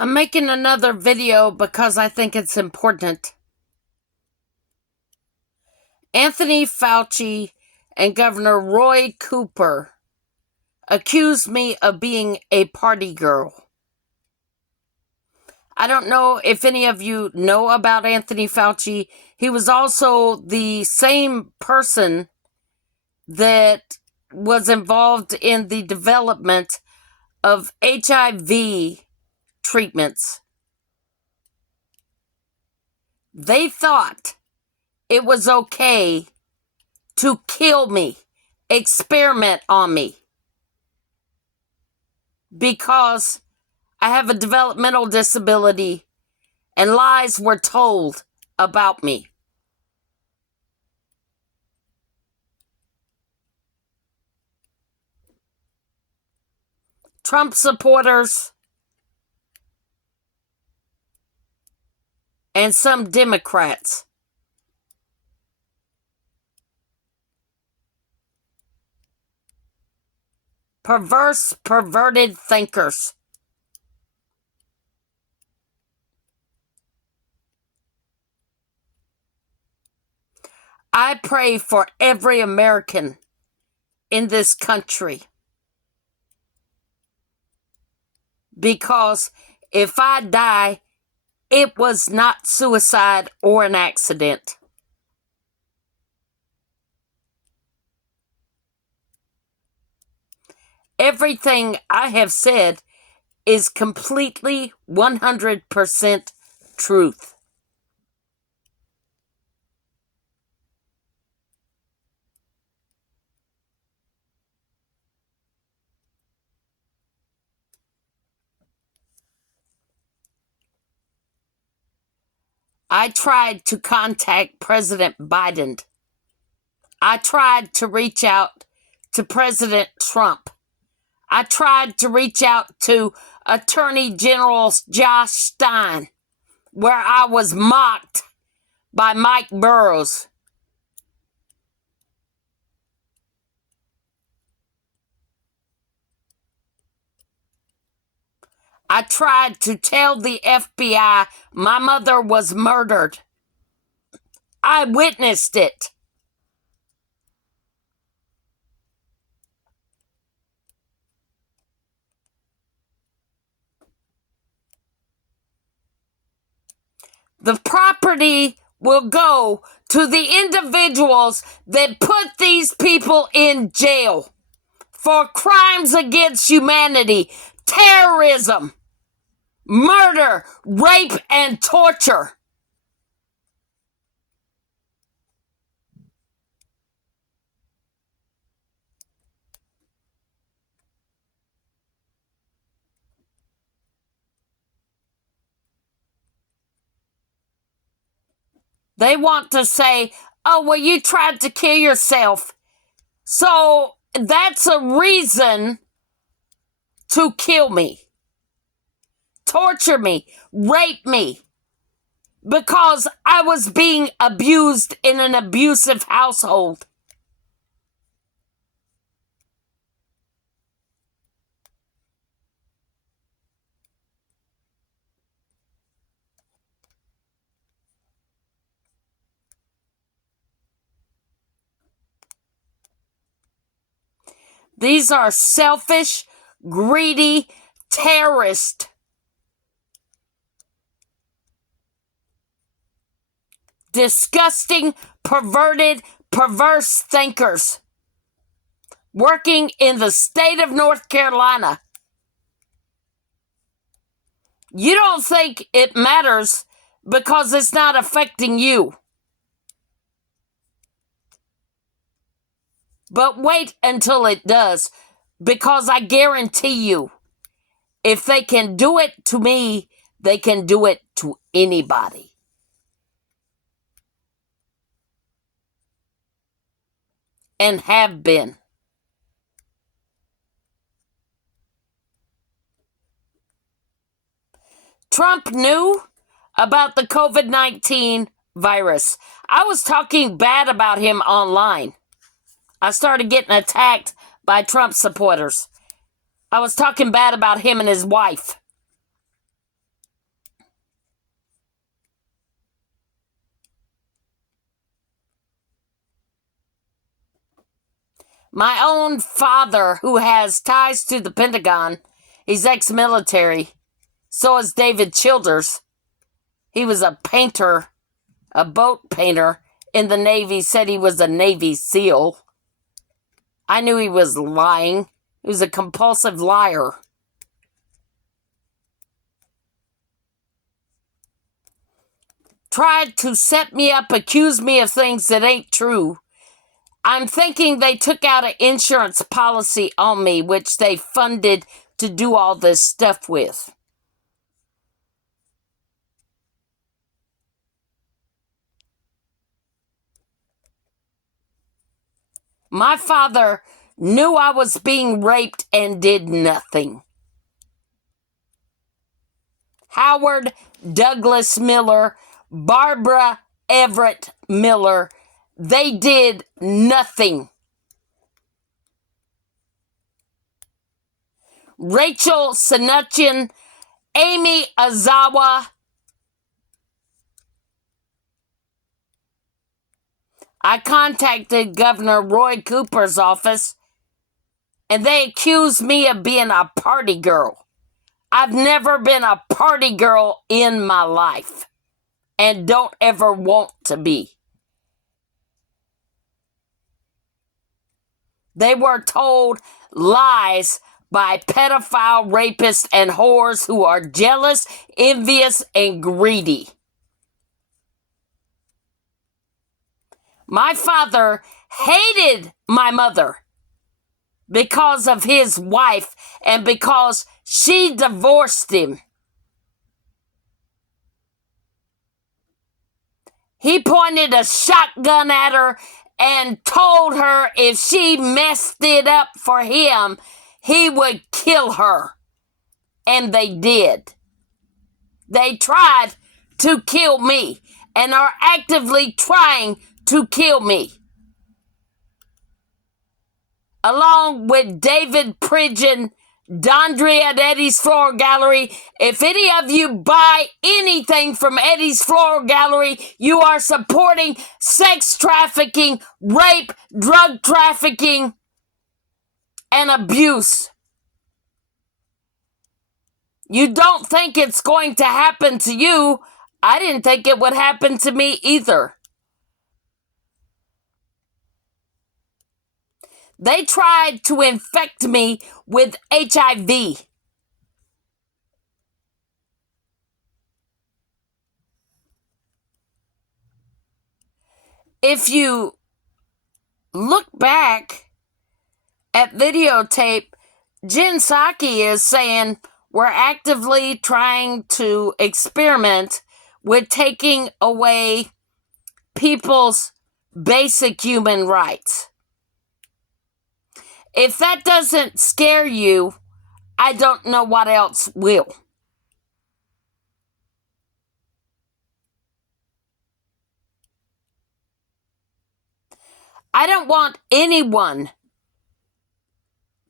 I'm making another video because I think it's important. Anthony Fauci and Governor Roy Cooper accused me of being a party girl. I don't know if any of you know about Anthony Fauci. He was also the same person that was involved in the development of HIV treatments. They thought it was okay to kill me, experiment on me, because I have a developmental disability and lies were told about me. Trump supporters and some Democrats perverse, perverted thinkers. I pray for every American in this country, because if I die, it was not suicide or an accident. Everything I have said is completely 100% truth. I tried to contact President Biden. I tried to reach out to President Trump. I tried to reach out to Attorney General Josh Stein, where I was mocked by Mike Burrows. I tried to tell the FBI my mother was murdered. I witnessed it. The property will go to the individuals that put these people in jail for crimes against humanity, terrorism, murder, rape, and torture. They want to say, oh, well, you tried to kill yourself, so that's a reason to kill me, torture me, rape me, because I was being abused in an abusive household. These are selfish, greedy, terrorists. Disgusting, perverted, perverse thinkers working in the state of North Carolina. You don't think it matters because it's not affecting you. But wait until it does, because I guarantee you, if they can do it to me, they can do it to anybody. And have been. Trump knew about the COVID-19 virus. I was talking bad about him online. I started getting attacked by Trump supporters. I was talking bad about him and his wife. My own father, who has ties to the Pentagon, he's ex-military. So is David Childers. He was a painter, a boat painter in the Navy, said he was a Navy SEAL. I knew he was lying. He was a compulsive liar. Tried to set me up, accuse me of things that ain't true. I'm thinking they took out an insurance policy on me, which they funded to do all this stuff with. My father knew I was being raped and did nothing. Howard Douglas Miller, Barbara Everett Miller, they did nothing. Rachel Sanuchin, Amy Azawa. I contacted Governor Roy Cooper's office, and they accused me of being a party girl. I've never been a party girl in my life, and don't ever want to be. They were told lies by pedophile rapists and whores who are jealous, envious, and greedy. My father hated my mother because of his wife and because she divorced him. He pointed a shotgun at her and told her if she messed it up for him, he would kill her. And they did. They tried to kill me and are actively trying to kill me. Along with David Pridgeon, Dondria at Eddie's Floral Gallery. If any of you buy anything from Eddie's Floral Gallery, you are supporting sex trafficking, rape, drug trafficking, and abuse. You don't think it's going to happen to you. I didn't think it would happen to me either. They tried to infect me with HIV. If you look back at videotape, Jen Psaki is saying we're actively trying to experiment with taking away people's basic human rights. If that doesn't scare you, I don't know what else will. I don't want anyone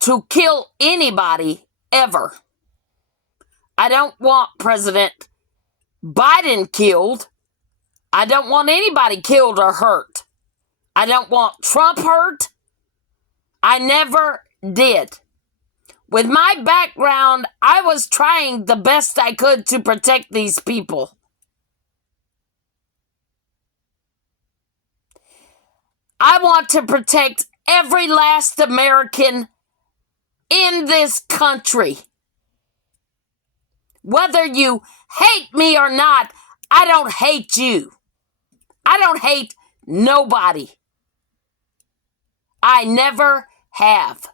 to kill anybody ever. I don't want President Biden killed. I don't want anybody killed or hurt. I don't want Trump hurt. I never did. With my background, I was trying the best I could to protect these people. I want to protect every last American in this country. Whether you hate me or not, I don't hate you. I don't hate nobody. I never have.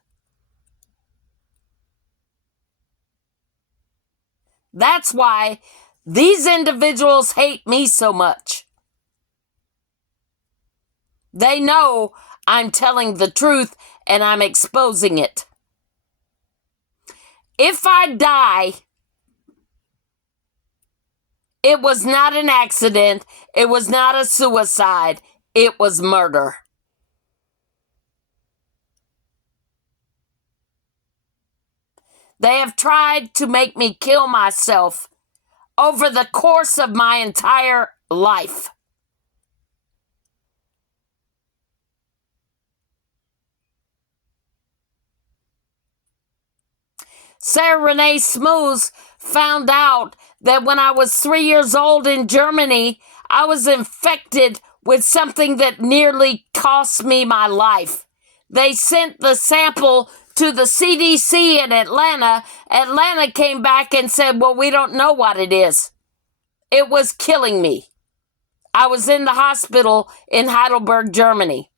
That's why these individuals hate me so much. They know I'm telling the truth and I'm exposing it. If I die, it was not an accident. It was not a suicide. It was murder. They have tried to make me kill myself over the course of my entire life. Sarah Renee Smoos found out that when I was 3 years old in Germany, I was infected with something that nearly cost me my life. They sent the sample to the CDC in Atlanta. Atlanta came back and said, well, we don't know what it is. It was killing me. I was in the hospital in Heidelberg, Germany.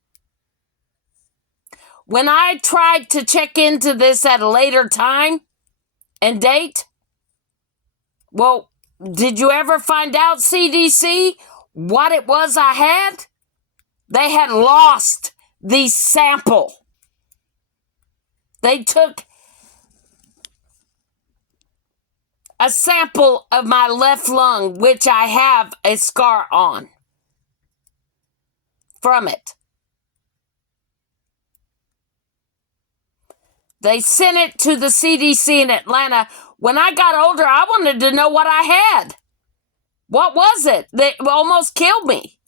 When I tried to check into this at a later time and date, well, did you ever find out, CDC, what it was I had? They had lost the sample. They took a sample of my left lung, which I have a scar on from it. They sent it to the CDC in Atlanta. When I got older, I wanted to know what I had. What was it that almost killed me?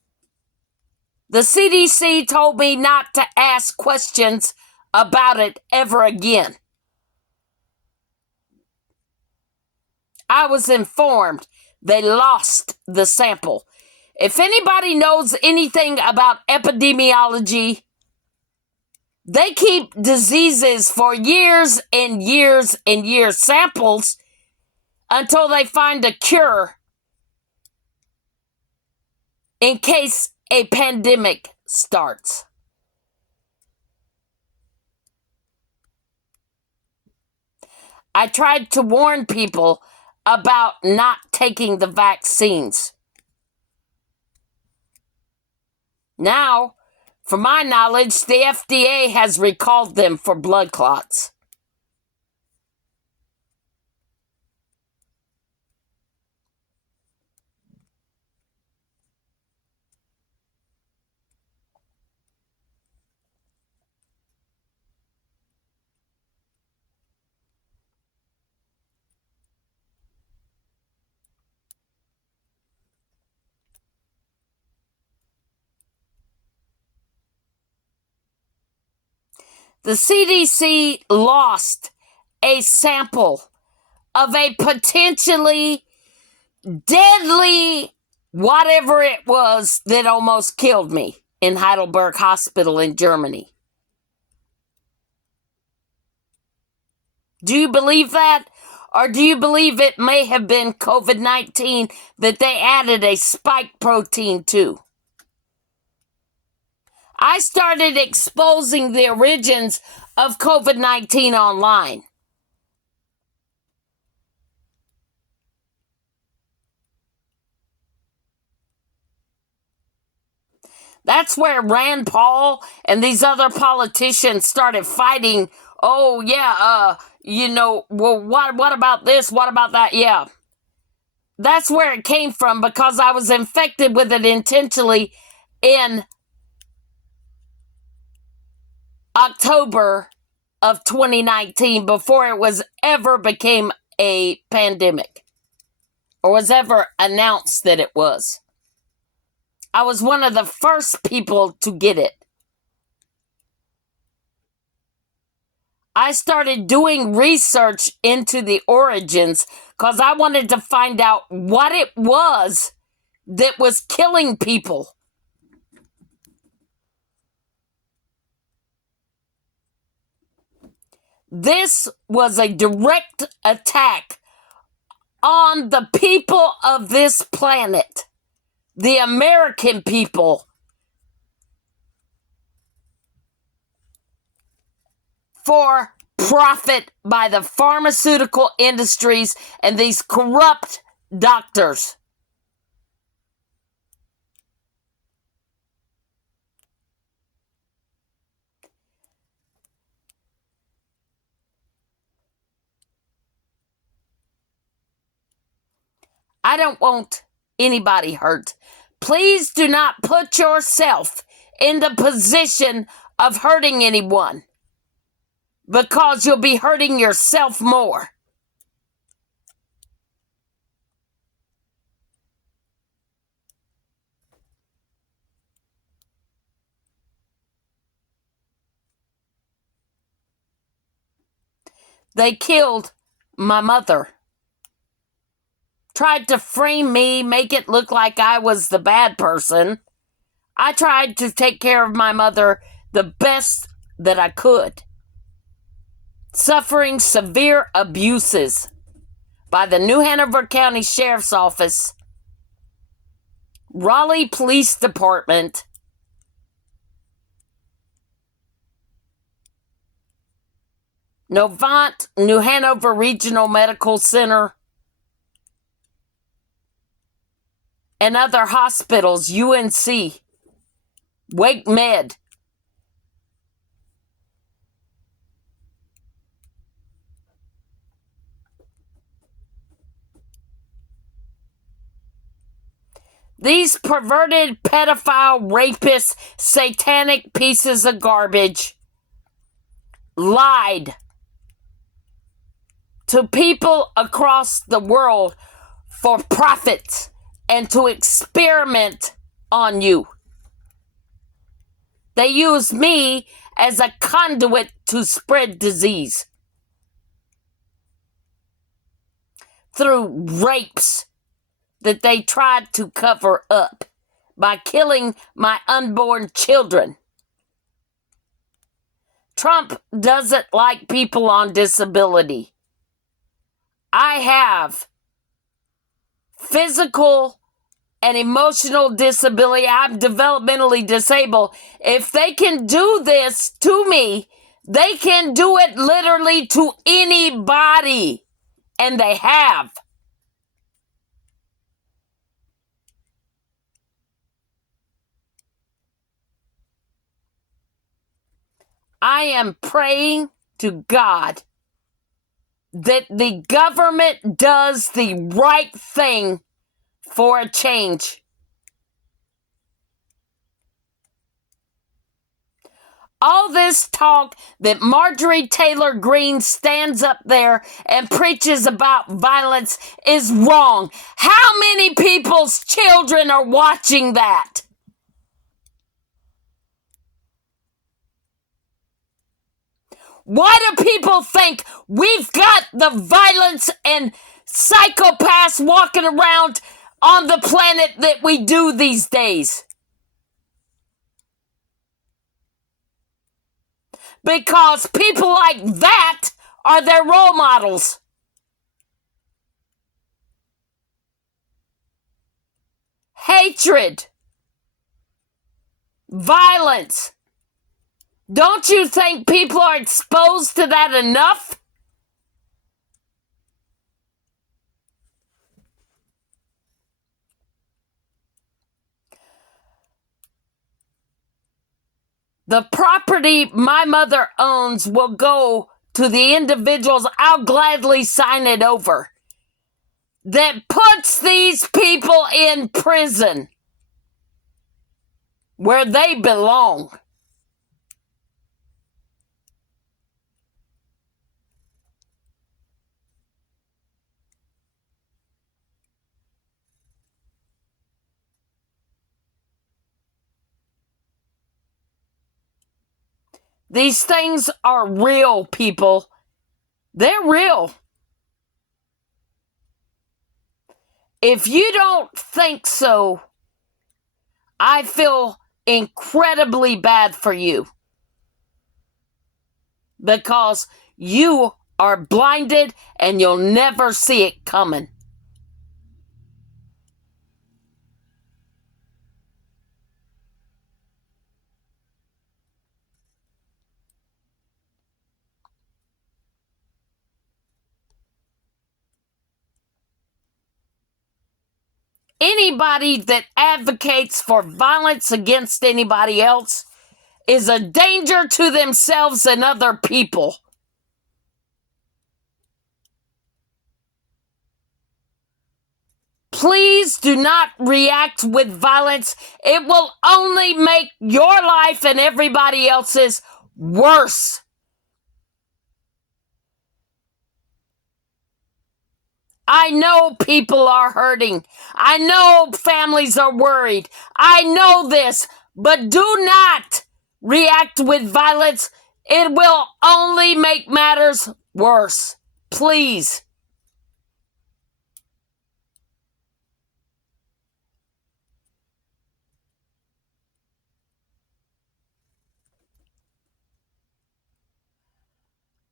The CDC told me not to ask questions about it ever again. I was informed they lost the sample. If anybody knows anything about epidemiology, they keep diseases for years and years and years, samples, until they find a cure in case a pandemic starts. I tried to warn people about not taking the vaccines. Now, from my knowledge, the FDA has recalled them for blood clots. The CDC lost a sample of a potentially deadly whatever it was that almost killed me in Heidelberg Hospital in Germany. Do you believe that? Or do you believe it may have been COVID-19 that they added a spike protein to? I started exposing the origins of COVID-19 online. That's where Rand Paul and these other politicians started fighting. Oh, yeah, well, what about this? What about that? Yeah. That's where it came from, because I was infected with it intentionally in October of 2019, before it was ever became a pandemic or was ever announced that it was. I was one of the first people to get it. I started doing research into the origins because I wanted to find out what it was that was killing people. This was a direct attack on the people of this planet, the American people, for profit by the pharmaceutical industries and these corrupt doctors. I don't want anybody hurt. Please do not put yourself in the position of hurting anyone, because you'll be hurting yourself more. They killed my mother. Tried to frame me, make it look like I was the bad person. I tried to take care of my mother the best that I could. Suffering severe abuses by the New Hanover County Sheriff's Office, Raleigh Police Department, Novant New Hanover Regional Medical Center, and other hospitals, UNC, Wake Med. These perverted, pedophile, rapist, satanic pieces of garbage lied to people across the world for profit and to experiment on you. They use me as a conduit to spread disease through rapes that they tried to cover up by killing my unborn children. Trump doesn't like people on disability. I have physical and emotional disability. I'm developmentally disabled. If they can do this to me, they can do it literally to anybody. And they have. I am praying to God that the government does the right thing for a change. All this talk that Marjorie Taylor Greene stands up there and preaches about violence is wrong. How many people's children are watching that? Why do people think we've got the violence and psychopaths walking around on the planet that we do these days? Because people like that are their role models. Hatred, violence. Don't you think people are exposed to that enough? The property my mother owns will go to the individuals. I'll gladly sign it over. That puts these people in prison where they belong. These things are real, people. They're real. If you don't think so, I feel incredibly bad for you. Because you are blinded and you'll never see it coming. Anybody that advocates for violence against anybody else is a danger to themselves and other people. Please do not react with violence. It will only make your life and everybody else's worse. I know people are hurting. I know families are worried. I know this, but do not react with violence. It will only make matters worse. Please.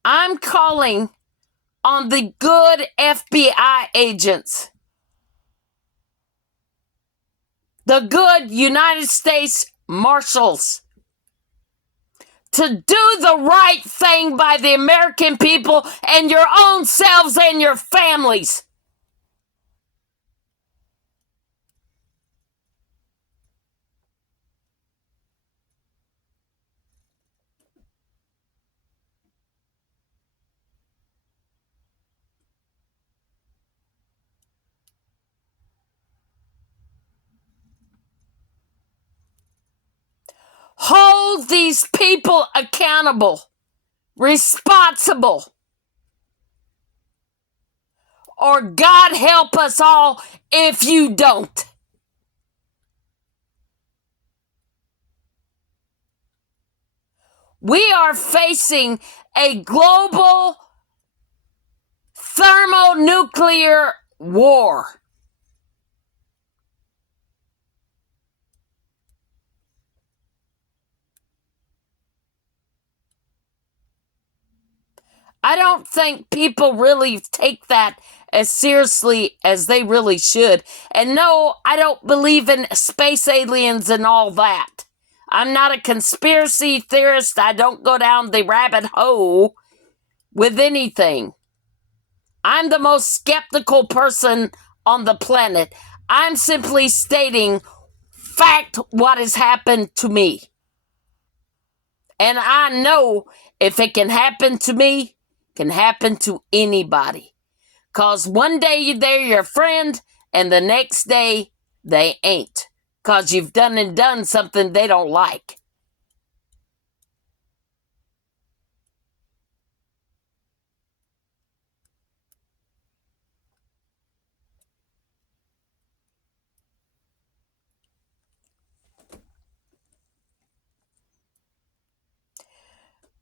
I'm calling on the good FBI agents, the good United States Marshals, to do the right thing by the American people and your own selves and your families. Hold these people accountable, responsible, or God help us all if you don't. We are facing a global thermonuclear war. I don't think people really take that as seriously as they really should. And no, I don't believe in space aliens and all that. I'm not a conspiracy theorist. I don't go down the rabbit hole with anything. I'm the most skeptical person on the planet. I'm simply stating fact what has happened to me. And I know if it can happen to me, it can happen to anybody. Cause one day they're your friend and the next day they ain't. Cause you've done something they don't like.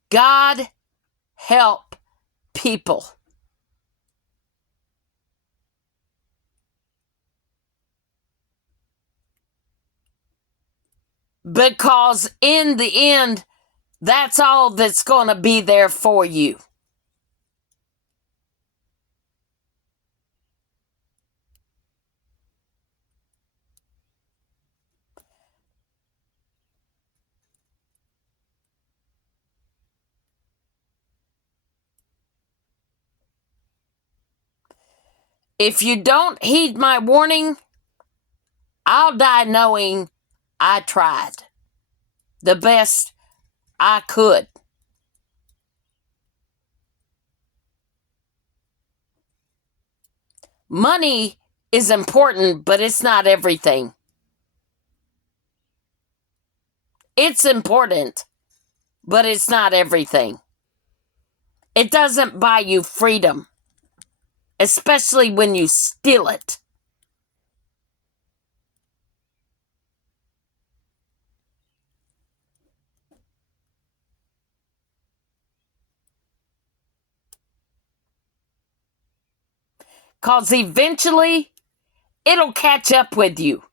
God help people. Because in the end, that's all that's going to be there for you. If you don't heed my warning, I'll die knowing I tried the best I could. Money is important, but it's not everything. It's important, but it's not everything. It doesn't buy you freedom, especially when you steal it. Because eventually, it'll catch up with you.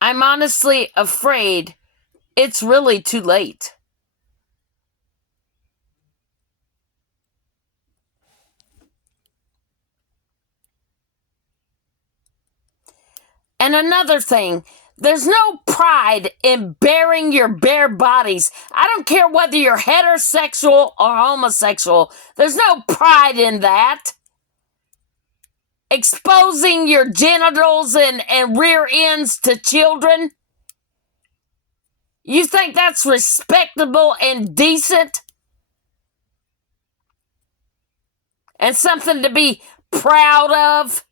I'm honestly afraid it's really too late. And another thing, there's no pride in bearing your bare bodies. I don't care whether you're heterosexual or homosexual. There's no pride in that. Exposing your genitals and rear ends to children. You think that's respectable and decent? And something to be proud of?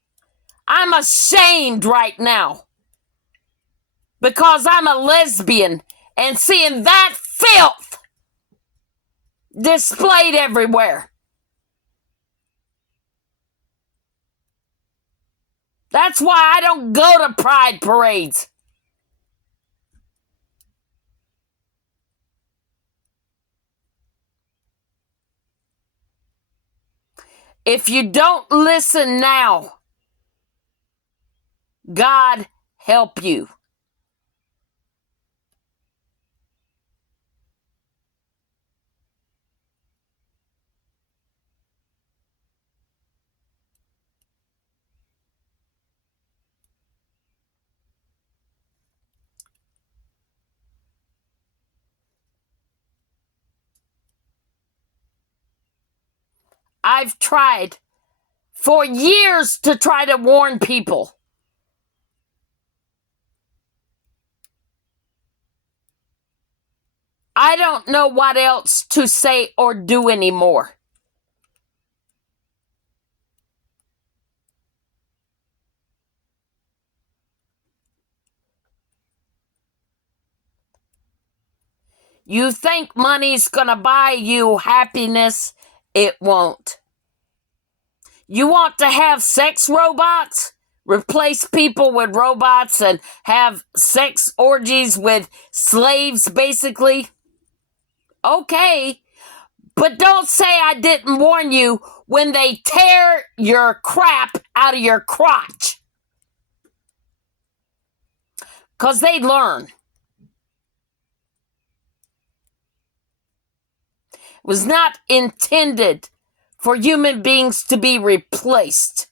I'm ashamed right now because I'm a lesbian and seeing that filth displayed everywhere. That's why I don't go to pride parades. If you don't listen now, God help you. I've tried for years to try to warn people. I don't know what else to say or do anymore. You think money's gonna buy you happiness? It won't. You want to have sex robots? Replace people with robots and have sex orgies with slaves, basically? Okay, but don't say I didn't warn you when they tear your crap out of your crotch. Because they learn. It was not intended for human beings to be replaced.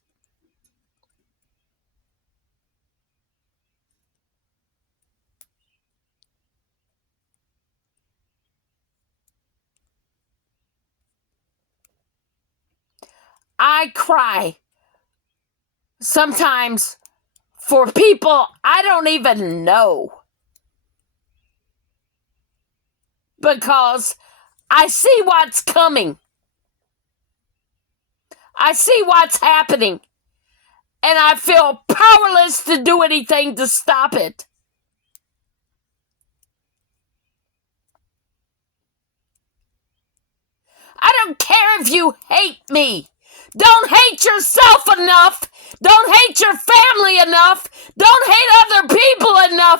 I cry sometimes for people I don't even know, because I see what's coming. I see what's happening, and I feel powerless to do anything to stop it. I don't care if you hate me. Don't hate yourself enough. Don't hate your family enough. Don't hate other people enough